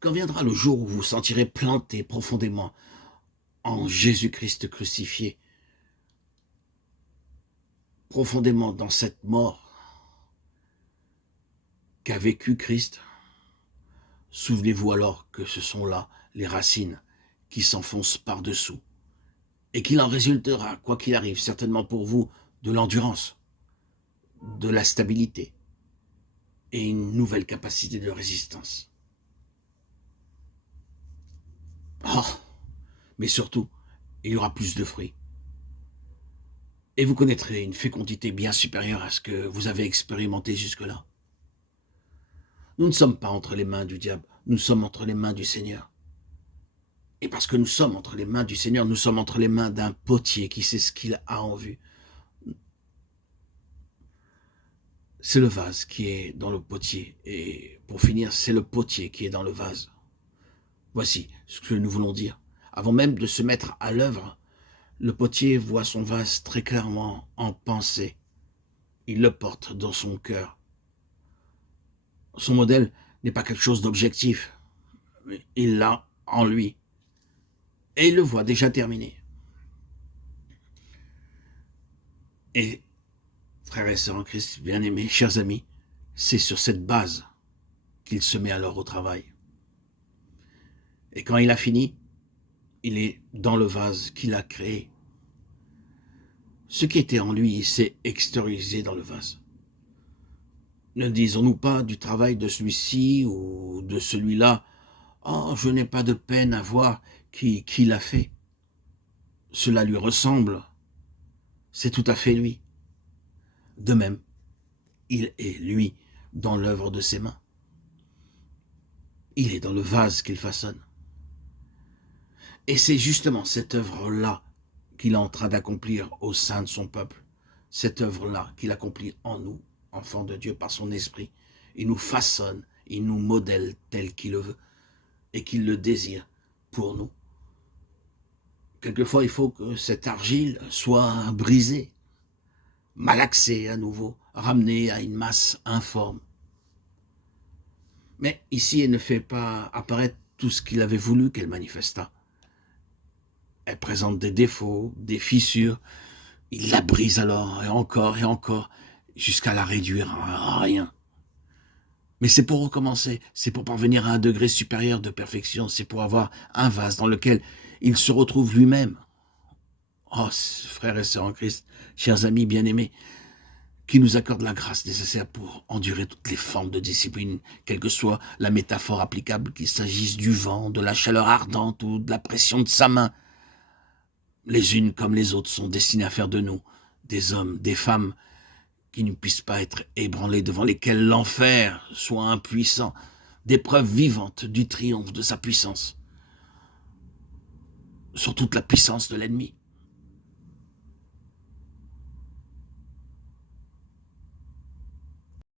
Quand viendra le jour où vous vous sentirez planté profondément en Jésus-Christ crucifié, profondément dans cette mort qu'a vécu Christ, souvenez-vous alors que ce sont là les racines qui s'enfoncent par-dessous et qu'il en résultera, quoi qu'il arrive, certainement pour vous, de l'endurance, de la stabilité et une nouvelle capacité de résistance. Oh, mais surtout, il y aura plus de fruits. Et vous connaîtrez une fécondité bien supérieure à ce que vous avez expérimenté jusque-là. Nous ne sommes pas entre les mains du diable, nous sommes entre les mains du Seigneur. Et parce que nous sommes entre les mains du Seigneur, nous sommes entre les mains d'un potier qui sait ce qu'il a en vue. C'est le vase qui est dans le potier. Et pour finir, c'est le potier qui est dans le vase. Voici ce que nous voulons dire. Avant même de se mettre à l'œuvre, le potier voit son vase très clairement en pensée. Il le porte dans son cœur. Son modèle n'est pas quelque chose d'objectif. Il l'a en lui. Et il le voit déjà terminé. Et, frères et sœurs en Christ, bien-aimés, chers amis, c'est sur cette base qu'il se met alors au travail. Et quand il a fini, il est dans le vase qu'il a créé. Ce qui était en lui s'est extériorisé dans le vase. Ne disons-nous pas du travail de celui-ci ou de celui-là, « Oh, je n'ai pas de peine à voir qui l'a fait. » Cela lui ressemble. C'est tout à fait lui. De même, il est, lui, dans l'œuvre de ses mains. Il est dans le vase qu'il façonne. Et c'est justement cette œuvre-là qu'il est en train d'accomplir au sein de son peuple. Cette œuvre-là qu'il accomplit en nous, enfants de Dieu, par son esprit. Il nous façonne, il nous modèle tel qu'il le veut et qu'il le désire pour nous. Quelquefois, il faut que cette argile soit brisée, malaxée à nouveau, ramenée à une masse informe. Mais ici, elle ne fait pas apparaître tout ce qu'il avait voulu qu'elle manifestât. Elle présente des défauts, des fissures. Il la brise alors, et encore, jusqu'à la réduire à rien. Mais c'est pour recommencer, c'est pour parvenir à un degré supérieur de perfection, c'est pour avoir un vase dans lequel il se retrouve lui-même. Oh, frères et sœurs en Christ, chers amis bien-aimés, qui nous accorde la grâce nécessaire pour endurer toutes les formes de discipline, quelle que soit la métaphore applicable, qu'il s'agisse du vent, de la chaleur ardente ou de la pression de sa main. Les unes comme les autres sont destinées à faire de nous des hommes, des femmes qui ne puissent pas être ébranlés, devant lesquels l'enfer soit impuissant, des preuves vivantes du triomphe de sa puissance sur toute la puissance de l'ennemi.